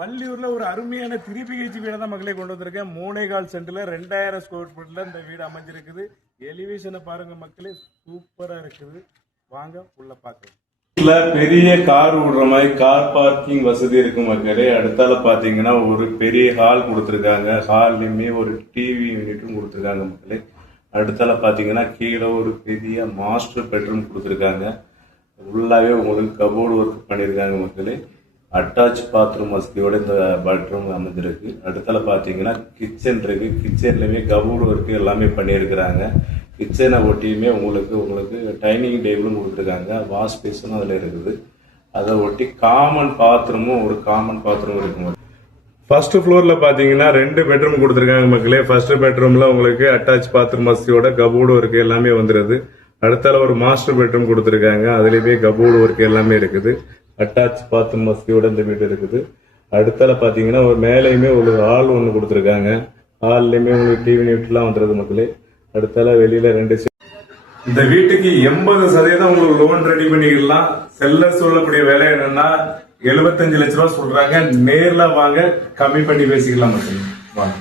வள்ளியூர்ல ஒரு அருமையான 3 BHK வீடை தான் மக்களே கொண்டு வந்திருக்கேன். 3.25 சென்ட்ல 2000 ஸ்கொயர் ஃபீட்ல இந்த வீடு அமைஞ்சிருக்குது. எலிவேஷனை பாருங்க மக்களே, சூப்பரா இருக்குது. வாங்க உள்ள பாக்கலாம். வீட்டுல பெரிய கார் விடுற மாதிரி கார் பார்க்கிங் வசதி இருக்கு மக்களே. அடுத்தால பாத்தீங்கன்னா ஒரு பெரிய ஹால் கொடுத்துருக்காங்க. ஹால்லையுமே ஒரு டிவி யூனிட்டும் கொடுத்துருக்காங்க மக்களே. அடுத்தால பாத்தீங்கன்னா கீழே ஒரு பெரிய மாஸ்டர் பெட்ரூம் கொடுத்துருக்காங்க. உள்ளாவே உங்களுக்கு கபோர்டு ஒர்க் பண்ணியிருக்காங்க மக்களே. அட்டாச் பாத்ரூம் வசதியோட இந்த பெட்ரூம் அமைஞ்சிருக்கு. அடுத்தால பாத்தீங்கன்னா கிச்சன் இருக்கு. கிச்சன்லயுமே கபோர்டு ஒர்க் எல்லாமே பண்ணியிருக்கிறாங்க. கிச்சனை ஒட்டியுமே உங்களுக்கு டைனிங் டேபிளும் கொடுத்துருக்காங்க. வாஷ் பேஸும் அதுல இருக்குது. அதை ஒட்டி காமன் பாத்ரூமும் ஒரு காமன் பாத்ரூம் இருக்கு. ஃபர்ஸ்ட் ஃப்ளோர்ல பாத்தீங்கன்னா 2 பெட்ரூம் கொடுத்துருக்காங்க மக்களே. ஃபர்ஸ்ட் பெட்ரூம்ல உங்களுக்கு அட்டாச் பாத்ரூம் வசதியோட கபோர்டு ஒர்க் எல்லாமே வந்துருது. அடுத்தால ஒரு மாஸ்டர் பெட்ரூம் கொடுத்துருக்காங்க. அதுலயே கபோர்டு ஒர்க் எல்லாமே இருக்குது. அட்டாச் பாத்ரூம் வசதியோட இந்த வீடு இருக்குது. அடுத்தால பாத்தீங்கன்னா ஒரு மேலையுமே ஒரு ஹால் ஒன்று கொடுத்துருக்காங்க. ஹால்லையுமே உங்களுக்கு டிவி யூனிட்லாம் வந்துருது மக்களே. அடுத்தால வெளியில 2 இந்த வீட்டுக்கு 80% உங்களுக்கு லோன் ரெடி பண்ணிக்கலாம். செல்லர் சொல்லக்கூடிய வேலை என்னன்னா 75 லட்ச ரூபா சொல்றாங்க. நேர்ல வாங்க, கம்மி பண்ணி பேசிக்கலாம் மக்களே. வாங்க.